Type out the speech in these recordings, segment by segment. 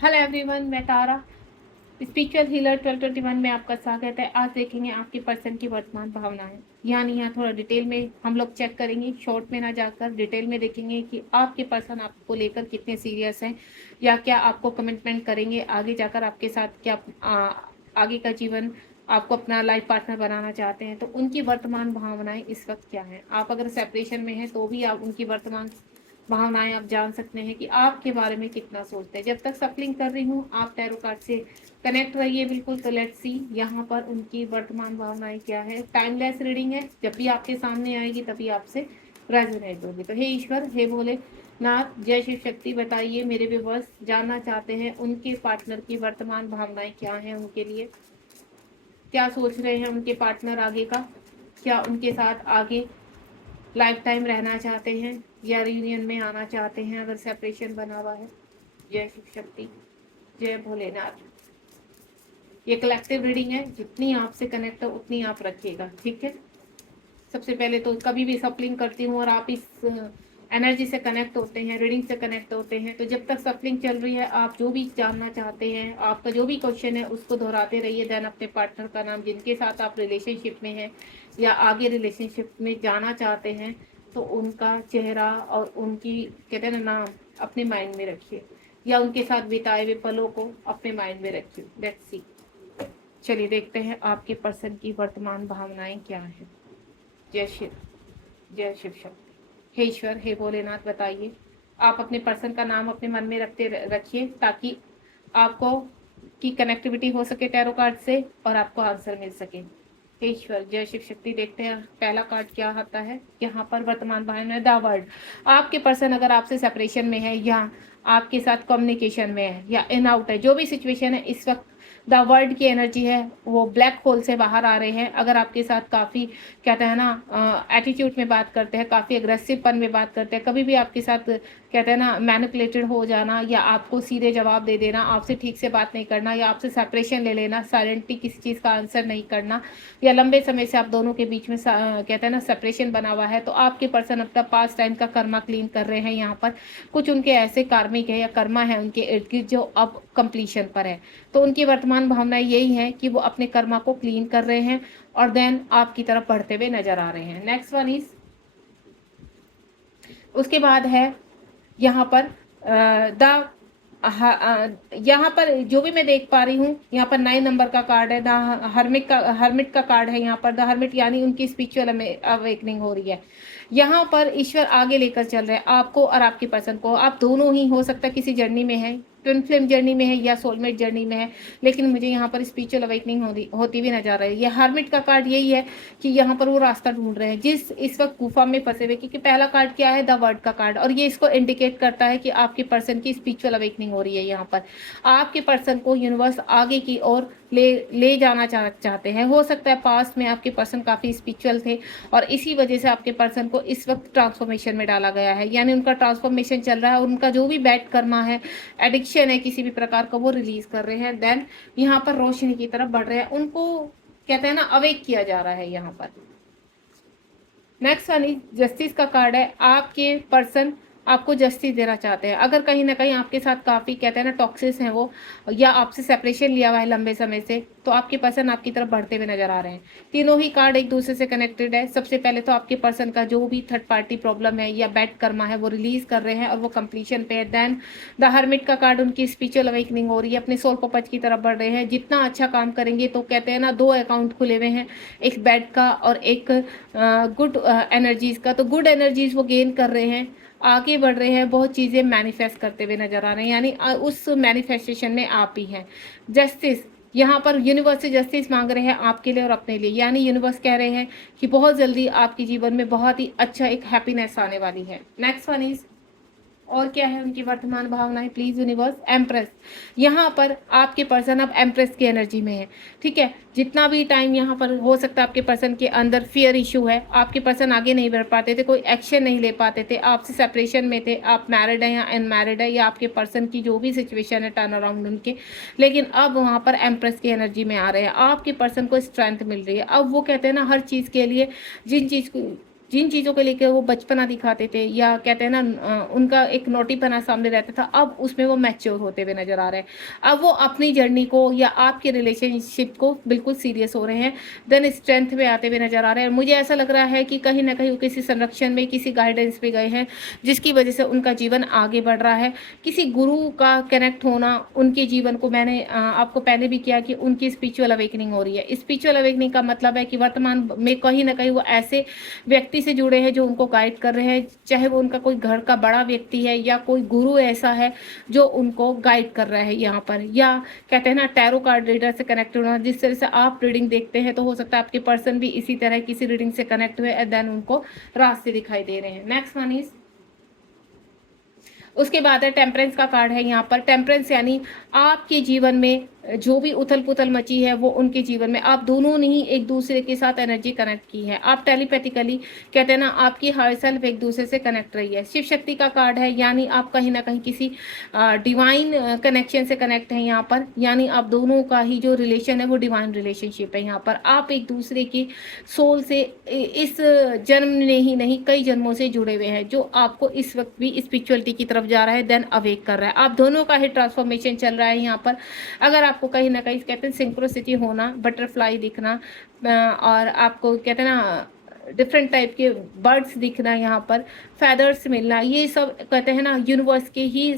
Hello everyone, मैं तारा spiritual healer 1221 में आपका स्वागत है। आज देखेंगे आपके पर्सन की वर्तमान भावनाएं। यानी यहाँ थोड़ा डिटेल में हम लोग चेक करेंगे, शॉर्ट में ना जाकर डिटेल में देखेंगे कि आपके पर्सन आपको लेकर कितने सीरियस हैं या क्या आपको कमिटमेंट करेंगे, आगे जाकर आपके साथ क्या आगे का जीवन आपको अपना लाइफ पार्टनर बनाना चाहते हैं। तो उनकी वर्तमान भावनाएं इस वक्त क्या हैं। आप अगर सेपरेशन में हैं तो भी आप उनकी वर्तमान भावनाएं आप जान सकते हैं कि आपके बारे में कितना सोचते हैं। जब तक सफलिंग कर रही हूँ आप टैरो कार्ड से कनेक्ट रहिए बिल्कुल। तो लेट्स सी यहाँ पर उनकी वर्तमान भावनाएं क्या है। टाइमलेस रीडिंग है, जब भी आपके सामने आएगी तभी आपसे रेजोनेट होगी। तो हे ईश्वर, हे भोले नाथ, जय शिव शक्ति, बताइए मेरे व्यूअर्स जानना चाहते हैं उनके पार्टनर की वर्तमान भावनाएं क्या हैं, उनके लिए क्या सोच रहे हैं उनके पार्टनर आगे का, क्या उनके साथ आगे लाइफ टाइम रहना चाहते हैं या रियूनियन में आना चाहते हैं अगर सेपरेशन बना हुआ है। जय शिव शक्ति, जय भोलेनाथ। ये कलेक्टिव रीडिंग है, जितनी आपसे कनेक्ट हो उतनी आप रखिएगा, ठीक है। सबसे पहले तो कभी भी सफलिंग करती हूँ और आप इस एनर्जी से कनेक्ट होते हैं, रीडिंग से कनेक्ट होते हैं, तो जब तक सफलिंग चल रही है आप जो भी जानना चाहते हैं, आपका जो भी क्वेश्चन है उसको दोहराते रहिए। देन अपने पार्टनर का नाम, जिनके साथ आप रिलेशनशिप में हैं या आगे रिलेशनशिप में जाना चाहते हैं, तो उनका चेहरा और उनकी कहते हैं ना नाम अपने माइंड में रखिए या उनके साथ बिताए हुए पलों को अपने माइंड में रखिए। लेट्स सी, चलिए देखते हैं आपके पर्सन की वर्तमान भावनाएं क्या है। जय शिव, जय शिव शक्ति। हे ईश्वर, हे भोलेनाथ, बताइए। आप अपने पर्सन का नाम अपने मन में रखिए ताकि आपको की कनेक्टिविटी हो सके टैरो कार्ड से और आपको आंसर मिल सके। हे ईश्वर, जय शिव शक्ति। देखते हैं पहला कार्ड क्या आता है। यहाँ पर वर्तमान भावना है द वर्ल्ड। आपके पर्सन अगर आपसे सेपरेशन में है या आपके साथ कम्युनिकेशन में है या इन आउट है, जो भी सिचुएशन है इस वक्त द वर्ल्ड की एनर्जी है वो ब्लैक होल से बाहर आ रहे हैं। अगर आपके साथ काफ़ी कहते हैं ना एटीट्यूड में बात करते हैं, काफ़ी अग्रेसिवपन में बात करते हैं, कभी भी आपके साथ कहते हैं ना मैनिपुलेटेड हो जाना या आपको सीधे जवाब दे देना, आपसे ठीक से बात नहीं करना या आपसे सेपरेशन ले लेना, साइलेंटली किसी चीज़ का आंसर नहीं करना या लंबे समय से आप दोनों के बीच में कहते हैं ना सेपरेशन बना हुआ है, तो आपके पर्सन अपना पास्ट टाइम का कर्मा क्लीन कर रहे हैं। यहाँ पर कुछ उनके ऐसे कार्मिक है या कर्मा है उनके इर्द गिर्द जो अब कंप्लीशन पर है। तो उनकी वर्तमान भावना यही है कि वो अपने कर्मा को क्लीन कर रहे हैं और देन आपकी तरफ बढ़ते हुए नजर आ रहे हैं। नेक्स्ट वन इज, उसके बाद है यहाँ पर द यहाँ पर जो भी मैं देख पा रही हूँ, यहाँ पर 9 नंबर का कार्ड है। द हर्मिट का कार्ड है। यहाँ पर द हर्मिट यानी उनकी स्पिरिचुअल अवेकनिंग हो रही है। यहाँ पर ईश्वर आगे लेकर चल रहे हैं आपको और आपके पर्सन को। आप दोनों ही हो सकता है किसी जर्नी में है, ट्विन फ्लेम जर्नी में है या सोलमेट जर्नी में है, लेकिन मुझे यहाँ पर स्पिरिचुअल अवेकनिंग होती हुई नजर आ रही है। ये हार्मिट का कार्ड यही है कि यहाँ पर वो रास्ता ढूंढ रहे हैं जिस इस वक्त गुफा में फंसे हुए, क्योंकि पहला कार्ड क्या है, द वर्ड का कार्ड, और ये इसको इंडिकेट करता है कि आपके पर्सन की स्पिरिचुअल अवेकनिंग हो रही है। यहाँ पर आपके पर्सन को यूनिवर्स आगे की ओर ले जाना चाहते हैं। हो सकता है पास्ट में आपके पर्सन काफ़ी स्पिरिचुअल थे और इसी वजह से आपके पर्सन को इस वक्त ट्रांसफॉर्मेशन में डाला गया है, यानी उनका ट्रांसफॉर्मेशन चल रहा है और उनका जो भी बैड कर्मा है, एडिक्शन है किसी भी प्रकार का, वो रिलीज कर रहे हैं। देन यहाँ पर रोशनी की तरफ बढ़ रहे हैं, उनको कहते हैं ना अवेक किया जा रहा है यहाँ पर। नेक्स्ट वाली जस्टिस का कार्ड है। आपके पर्सन आपको जस्टिस देना चाहते हैं। अगर कहीं ना कहीं आपके साथ काफ़ी कहते हैं ना टॉक्सिस हैं वो, या आपसे सेपरेशन लिया हुआ है लंबे समय से, तो आपके पर्सन आपकी तरफ बढ़ते हुए नजर आ रहे हैं। तीनों ही कार्ड एक दूसरे से कनेक्टेड है। सबसे पहले तो आपके पर्सन का जो भी थर्ड पार्टी प्रॉब्लम है या बैड कर्मा है वो रिलीज कर रहे हैं और वो कंप्लीशन पे है। देन द हर्मिट का कार्ड, उनकी स्पिरिचुअल अवेकनिंग हो रही है, अपने सोल पर्पज की तरफ बढ़ रहे हैं। जितना अच्छा काम करेंगे, तो कहते हैं ना 2 अकाउंट खुले हुए हैं, एक बैड का और एक गुड एनर्जीज का। तो गुड एनर्जीज वो गेन कर रहे हैं, आगे बढ़ रहे हैं, बहुत चीज़ें मैनिफेस्ट करते हुए नजर आ रहे हैं, यानी उस मैनिफेस्टेशन में आप ही हैं। जस्टिस, यहाँ पर यूनिवर्स से जस्टिस मांग रहे हैं आपके लिए और अपने लिए, यानी यूनिवर्स कह रहे हैं कि बहुत जल्दी आपके जीवन में बहुत ही अच्छा एक हैप्पीनेस आने वाली है। नेक्स्ट वन इज, और क्या है उनकी वर्तमान भावनाएं प्लीज यूनिवर्स। एम्प्रेस, यहाँ पर आपके पर्सन अब एम्प्रेस की एनर्जी में है, ठीक है। जितना भी टाइम यहाँ पर हो सकता है आपके पर्सन के अंदर फियर इशू है, आपके पर्सन आगे नहीं बढ़ पाते थे, कोई एक्शन नहीं ले पाते थे, आपसे सेपरेशन में थे, आप मैरिड है या अनमैरिड है, या आपके पर्सन की जो भी सिचुएशन है टर्न अराउंड उनके, लेकिन अब वहाँ पर एम्प्रेस की एनर्जी में आ रहे हैं। आपके पर्सन को स्ट्रेंथ मिल रही है। अब वो कहते हैं ना हर चीज़ के लिए जिन चीज़ को जिन चीज़ों को लेकर वो बचपना दिखाते थे या कहते हैं ना उनका एक नोटीपना सामने रहता था, अब उसमें वो मैच्योर होते हुए नज़र आ रहे हैं। अब वो अपनी जर्नी को या आपके रिलेशनशिप को बिल्कुल सीरियस हो रहे हैं, देन स्ट्रेंथ में आते हुए नज़र आ रहे हैं। मुझे ऐसा लग रहा है कि कहीं न कहीं वो किसी संरक्षण में, किसी गाइडेंस में गए हैं, जिसकी वजह से उनका जीवन आगे बढ़ रहा है। किसी गुरु का कनेक्ट होना उनके जीवन को, मैंने आपको पहले भी किया कि उनकी स्पिरिचुअल अवेकनिंग हो रही है। स्पिरिचुअल अवेकनिंग का मतलब है कि वर्तमान में कहीं न कहीं वो ऐसे व्यक्ति से जुड़े हैं जो उनको गाइड कर रहे हैं, चाहे वो उनका कोई घर का बड़ा व्यक्ति है या कोई गुरु ऐसा है जो उनको गाइड कर रहा है यहाँ पर। या कहते हैं ना टैरो कार्ड रीडर से कनेक्ट होना, जिस तरह से आप रीडिंग देखते हैं तो हो सकता है आपके पर्सन भी इसी तरह किसी रीडिंग से कनेक्ट हुए एंड देन उनको रास्ते दिखाई दे रहे हैं। नेक्स्ट वन इज, उसके बाद है टेम्परेंस का कार्ड है यहाँ पर। टेम्परेंस यानी आपके जीवन में जो भी उथल पुथल मची है वो उनके जीवन में आप दोनों ने ही एक दूसरे के साथ एनर्जी कनेक्ट की है। आप टेलीपैथिकली कहते हैं ना आपकी हर सेल्फ एक दूसरे से कनेक्ट रही है। शिव शक्ति का कार्ड है, यानी आप कहीं ना कहीं किसी डिवाइन कनेक्शन से कनेक्ट है यहाँ पर, यानी आप दोनों का ही जो रिलेशन है वो डिवाइन रिलेशनशिप है यहाँ पर। आप एक दूसरे की सोल से इस जन्म ने ही नहीं कई जन्मों से जुड़े हुए हैं, जो आपको इस वक्त भी स्पिरिचुअलिटी की तरफ जा रहा है, देन अवेक कर रहा है। आप दोनों का ही ट्रांसफॉर्मेशन चल रहा है यहाँ पर। अगर आपको कहीं ना कहीं कहते हैं सिंक्रोसिटी होना, बटरफ्लाई दिखना और आपको कहते हैं ना डिफरेंट टाइप के बर्ड्स दिखना, यहाँ पर फेदर्स मिलना, ये सब कहते हैं ना यूनिवर्स के ही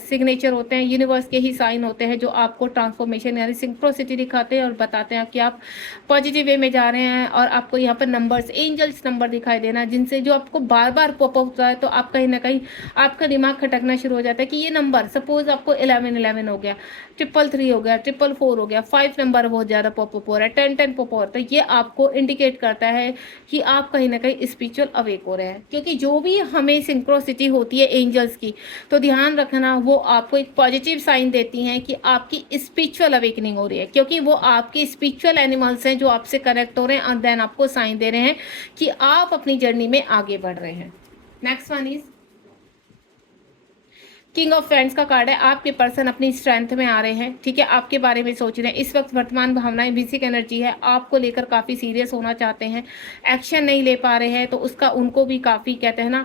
सिग्नेचर होते हैं, यूनिवर्स के ही साइन होते हैं जो आपको ट्रांसफॉर्मेशन यानी सिंक्रोसिटी दिखाते हैं और बताते हैं कि आप पॉजिटिव वे में जा रहे हैं। और आपको यहाँ पर नंबर्स, एंजल्स नंबर दिखाई देना, जिनसे जो आपको बार बार पॉप अप होता है तो आप कहीं ना कहीं आपका दिमाग खटकना शुरू हो जाता है कि ये नंबर, सपोज आपको 1111 हो गया, 333 हो गया, 444 हो गया, 5 नंबर बहुत ज़्यादा पॉप अप हो रहा है, 1010 पॉप अप हो रहा है, ये आपको इंडिकेट करता है कि आप कहीं ना कहीं स्पिरिचुअल अवेक हो रहे हैं। क्योंकि जो भी हमें सिंक्रोसिटी होती है एंजल्स की, तो ध्यान रखना वो आपको एक पॉजिटिव साइन देती हैं कि आपकी स्पिरिचुअल अवेकनिंग हो रही है, क्योंकि वो आपके स्पिरिचुअल एनिमल्स हैं जो आपसे कनेक्ट हो रहे हैं और देन आपको साइन दे रहे हैं कि आप अपनी जर्नी में आगे बढ़ रहे हैं। Next one is king of friends का कार्ड है। आपके पर्सन अपनी स्ट्रेंथ में आ रहे हैं, ठीक है, आपके बारे में सोच रहे हैं। इस वक्त वर्तमान भावनाएं बेसिक एनर्जी है, आपको लेकर काफ़ी सीरियस होना चाहते हैं, एक्शन नहीं ले पा रहे हैं, तो उसका उनको भी काफ़ी कहते हैं ना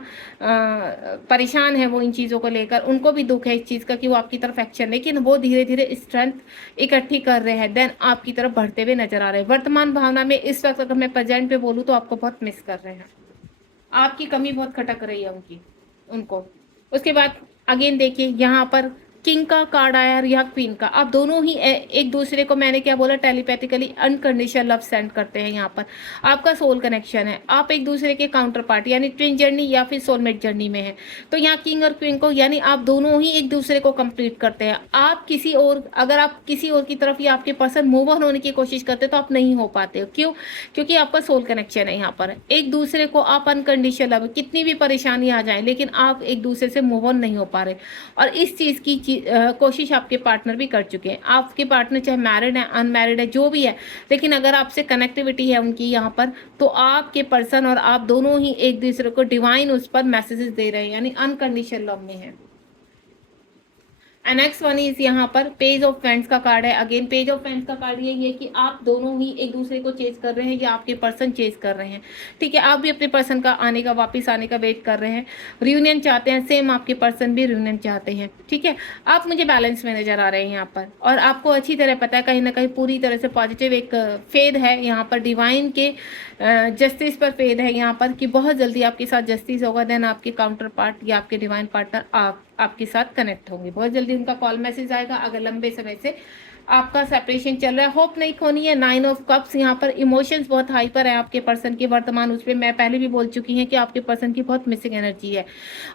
परेशान है वो इन चीज़ों को लेकर, उनको भी दुख है इस चीज़ का कि वो आपकी तरफ एक्शन, लेकिन वो धीरे धीरे स्ट्रेंथ इकट्ठी कर रहे हैं, देन आपकी तरफ बढ़ते हुए नजर आ रहे हैं। वर्तमान भावना में इस वक्त अगर मैं प्रेजेंट पे बोलूँ तो आपको बहुत मिस कर रहे हैं, आपकी कमी बहुत खटक रही है उनको। उसके बाद अगेन देखिए यहाँ पर किंग का कार्ड आया या क्वीन का। आप दोनों ही एक दूसरे को, मैंने क्या बोला, टेलीपैथिकली अनकंडीशनल लव सेंड करते हैं। यहाँ पर आपका सोल कनेक्शन है, आप एक दूसरे के काउंटर पार्ट यानी ट्विन जर्नी या फिर सोलमेट जर्नी में है। तो यहाँ किंग और क्वीन को यानी आप दोनों ही एक दूसरे को कंप्लीट करते हैं। आप किसी और, अगर आप किसी और की तरफ या आपके पर्सन मूव ऑन होने की कोशिश करते तो आप नहीं हो पाते हो। क्यों? क्योंकि आपका सोल कनेक्शन है यहाँ पर। एक दूसरे को आप अनकंडीशनल लव, कितनी भी परेशानी आ जाए लेकिन आप एक दूसरे से मूव ऑन नहीं हो पा रहे, और इस चीज़ की कोशिश आपके पार्टनर भी कर चुके हैं। आपके पार्टनर चाहे मैरिड है, अनमैरिड है, जो भी है, लेकिन अगर आपसे कनेक्टिविटी है उनकी यहाँ पर, तो आपके पर्सन और आप दोनों ही एक दूसरे को डिवाइन उस पर मैसेजेस दे रहे हैं, यानी अनकंडीशनल लव में है। नेक्स्ट वन इज यहाँ पर पेज ऑफ फ्रेंड्स का कार्ड है। अगेन पेज ऑफ फ्रेंड्स का कार्ड ये है कि आप दोनों ही एक दूसरे को चेज कर रहे हैं या आपके पर्सन चेज कर रहे हैं, ठीक है। आप भी अपने पर्सन का आने का, वापस आने का वेट कर रहे हैं, रियूनियन चाहते हैं, सेम आपके पर्सन भी रियूनियन चाहते हैं, ठीक है। आप मुझे बैलेंस में नजर आ रहे हैं यहाँ पर, और आपको अच्छी तरह पता है कहीं ना कहीं पूरी तरह से पॉजिटिव एक फेद है यहाँ पर, डिवाइन के जस्टिस पर फेद है यहाँ पर कि बहुत जल्दी आपके साथ जस्टिस होगा, देन आपके काउंटर पार्ट या आपके डिवाइन पार्टनर आपके साथ कनेक्ट होंगे, बहुत जल्दी उनका कॉल मैसेज आएगा। अगर लंबे समय से आपका सेपरेशन चल रहा है, होप नहीं खोनी है। 9 ऑफ कप्स यहाँ पर, इमोशंस बहुत हाई पर है आपके पर्सन के वर्तमान उस पर। मैं पहले भी बोल चुकी हैं कि आपके पर्सन की बहुत मिसिंग एनर्जी है,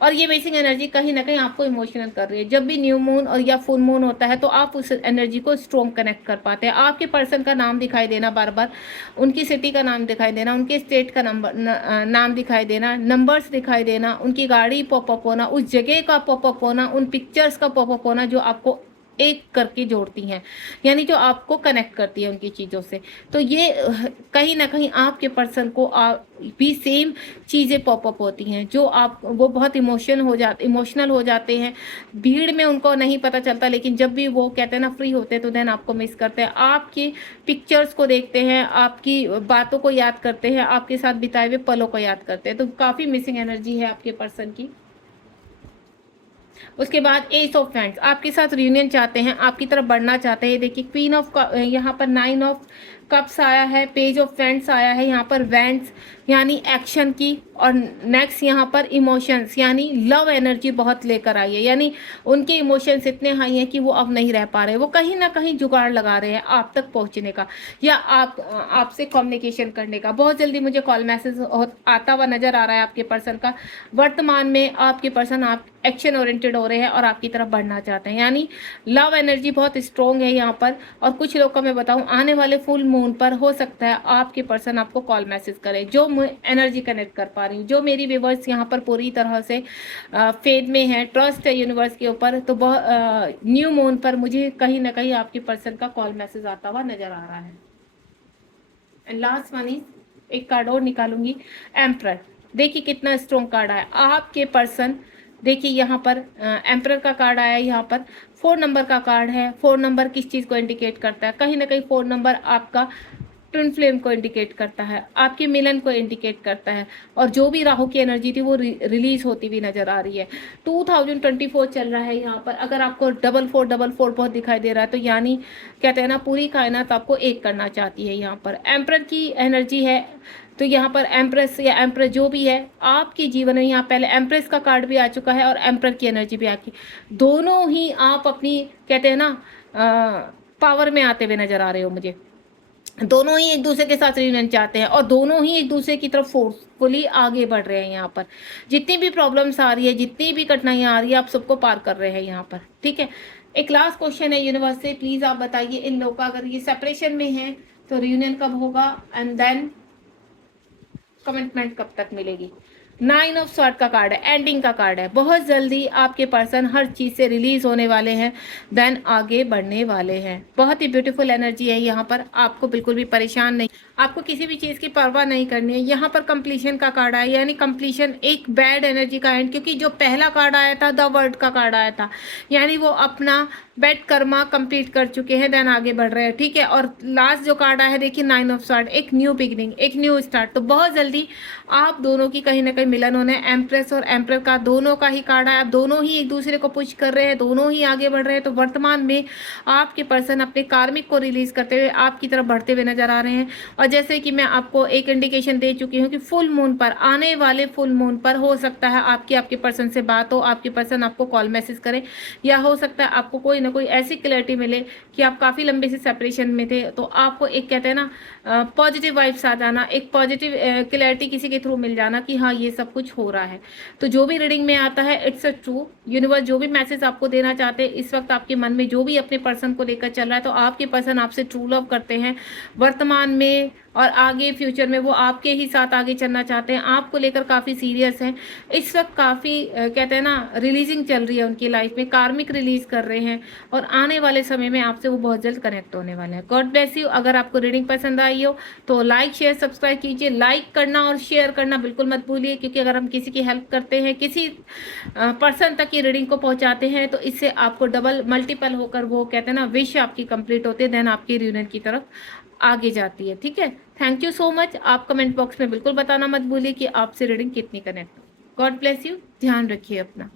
और ये मिसिंग एनर्जी कहीं ना कहीं आपको इमोशनल कर रही है। जब भी न्यू मून और या फुल मून होता है तो आप उस एनर्जी को स्ट्रॉन्ग कनेक्ट कर पाते हैं। आपके पर्सन का नाम दिखाई देना बार बार, उनकी सिटी का नाम दिखाई देना, उनके स्टेट का नाम दिखाई देना, नंबर्स दिखाई देना, उनकी गाड़ी पॉपअप होना, उस जगह का पॉपअप होना, उन पिक्चर्स का पॉपअप होना जो आपको एक करके जोड़ती हैं, यानी जो आपको कनेक्ट करती है उनकी चीज़ों से। तो ये कहीं ना कहीं आपके पर्सन को भी सेम चीज़ें पॉपअप होती हैं, जो आप वो बहुत इमोशनल हो जाते हैं। भीड़ में उनको नहीं पता चलता, लेकिन जब भी वो कहते हैं ना फ्री होते हैं तो देन आपको मिस करते हैं, आपकी पिक्चर्स को देखते हैं, आपकी बातों को याद करते हैं, आपके साथ बिताए हुए पलों को याद करते हैं। तो काफ़ी मिसिंग एनर्जी है आपके पर्सन की। उसके बाद एस ऑफ फ्रेंड्स आपके साथ रियूनियन चाहते हैं, आपकी तरफ बढ़ना चाहते हैं। देखिए क्वीन ऑफ यहाँ पर 9 ऑफ कप्स आया है, पेज ऑफ फ्रेंड्स आया है, यहाँ पर वैंड्स यानी एक्शन की, और नेक्स्ट यहाँ पर इमोशंस यानी लव एनर्जी बहुत लेकर आई है, यानी उनके इमोशंस इतने हाई हैं कि वो अब नहीं रह पा रहे, वो कहीं ना कहीं जुगाड़ लगा रहे हैं आप तक पहुँचने का या आपसे कम्युनिकेशन करने का। बहुत जल्दी मुझे कॉल मैसेज आता हुआ नजर आ रहा है आपके पर्सन का। वर्तमान में आपके पर्सन आप एक्शन ओरिएंटेड हो रहे हैं और आपकी तरफ बढ़ना चाहते हैं, यानी लव एनर्जी बहुत स्ट्रॉन्ग है यहाँ पर। और कुछ लोग का मैं बताऊं, आने वाले फुल मून पर हो सकता है आपके पर्सन आपको कॉल मैसेज करे, जो मैं एनर्जी कनेक्ट कर पा रही हूँ। जो मेरी व्यूअर्स यहाँ पर पूरी तरह से फेथ में है, ट्रस्ट है यूनिवर्स के ऊपर, तो न्यू मून पर मुझे कहीं ना कहीं आपके पर्सन का कॉल मैसेज आता हुआ नजर आ रहा है। एंड लास्ट वन इज, एक कार्ड और निकालूंगी, एम्परर। देखिए कितना स्ट्रॉन्ग कार्ड है आपके पर्सन। देखिए यहाँ पर एम्परर का कार्ड आया है, यहाँ पर 4 नंबर का कार्ड है। 4 नंबर किस चीज़ को इंडिकेट करता है? कहीं ना कहीं 4 नंबर आपका ट्विन फ्लेम को इंडिकेट करता है, आपके मिलन को इंडिकेट करता है। और जो भी राहु की एनर्जी थी वो रिलीज होती हुई नजर आ रही है। 2024 चल रहा है यहाँ पर। अगर आपको 4444 बहुत दिखाई दे रहा है तो यानी कहते हैं ना पूरी कायनात आपको एक करना चाहती है। यहाँ पर एम्परर की एनर्जी है, तो यहाँ पर एम्प्रेस या एम्प्रेस जो भी है आपके जीवन में, यहाँ पहले एम्प्रेस का कार्ड भी आ चुका है और एम्परर की एनर्जी भी आकी, दोनों ही आप अपनी कहते हैं ना पावर में आते हुए नजर आ रहे हो मुझे। दोनों ही एक दूसरे के साथ रियूनियन चाहते हैं और दोनों ही एक दूसरे की तरफ फोर्सफुली आगे बढ़ रहे हैं। यहाँ पर जितनी भी प्रॉब्लम्स आ रही है, जितनी भी कठिनाइयाँ आ रही है, आप सबको पार कर रहे हैं यहाँ पर, ठीक है। एक लास्ट क्वेश्चन है यूनिवर्स से, प्लीज आप बताइए इन लोगों का अगर ये सेपरेशन में है तो रियूनियन कब होगा एंड देन कमिटमेंट कब तक मिलेगी। 9 ऑफ स्वॉर्ड का कार्ड है, एंडिंग का कार्ड है। बहुत जल्दी आपके पर्सन हर चीज़ से रिलीज होने वाले हैं, देन आगे बढ़ने वाले हैं। बहुत ही ब्यूटीफुल एनर्जी है यहाँ पर। आपको बिल्कुल भी परेशान नहीं, आपको किसी भी चीज़ की परवाह नहीं करनी है। यहाँ पर कंप्लीशन का कार्ड आया, यानी कंप्लीशन एक बैड एनर्जी का एंड, क्योंकि जो पहला कार्ड आया था द वर्ल्ड का कार्ड आया था, यानी वो अपना बैड कर्मा कंप्लीट कर चुके हैं, देन आगे बढ़ रहे हैं, ठीक है। और लास्ट जो कार्ड आया है देखिए 9 ऑफ स्वॉर्ड, एक न्यू बिगिनिंग, एक न्यू स्टार्ट। तो बहुत जल्दी आप दोनों की कहीं ना कहीं मिलन होने, एम्प्रेस और एम्परर का दोनों का ही कार्ड आया। आप दोनों ही एक दूसरे को पुश कर रहे हैं, दोनों ही आगे बढ़ रहे हैं। तो वर्तमान में आपके पर्सन अपने कार्मिक को रिलीज करते हुए आपकी तरफ बढ़ते हुए नजर आ रहे हैं। और जैसे कि मैं आपको एक इंडिकेशन दे चुकी हूँ कि फुल मून पर, आने वाले फुल मून पर हो सकता है आपके पर्सन से बात हो, आपके पर्सन आपको कॉल मैसेज करे, या हो सकता है आपको कोई ना कोई ऐसी क्लैरिटी मिले कि आप काफ़ी लंबे से सेपरेशन में थे, तो आपको एक कहते हैं ना पॉजिटिव वाइब्स आ जाना, एक पॉजिटिव क्लैरिटी किसी के थ्रू मिल जाना कि हाँ ये सब कुछ हो रहा है। तो जो भी रीडिंग में आता है इट्स अ ट्रू। यूनिवर्स जो भी मैसेज आपको देना चाहते हैं इस वक्त आपके मन में जो भी अपने पर्सन को लेकर चल रहा है, तो आपके पर्सन आपसे ट्रू लव करते हैं वर्तमान में और आगे फ्यूचर में वो आपके ही साथ आगे चलना चाहते हैं, आपको लेकर काफ़ी सीरियस हैं। इस वक्त काफ़ी कहते हैं ना रिलीजिंग चल रही है उनकी लाइफ में, कार्मिक रिलीज कर रहे हैं और आने वाले समय में आपसे वो बहुत जल्द कनेक्ट होने वाले हैं। God bless you. अगर आपको रीडिंग पसंद आई हो तो लाइक शेयर सब्सक्राइब कीजिए। लाइक करना और शेयर करना बिल्कुल मत भूलिए, क्योंकि अगर हम किसी की हेल्प करते हैं, किसी पर्सन तक की रीडिंग को पहुंचाते हैं, तो इससे आपको डबल मल्टीपल होकर वो कहते हैं ना विश आपकी कंप्लीट होती है, देन आपकी रियूनियन की तरफ आगे जाती है, ठीक है। Thank you so much. आप कमेंट बॉक्स में बिल्कुल बताना मत भूलिए कि आपसे रीडिंग कितनी कनेक्ट हो। God bless you. ध्यान रखिए अपना।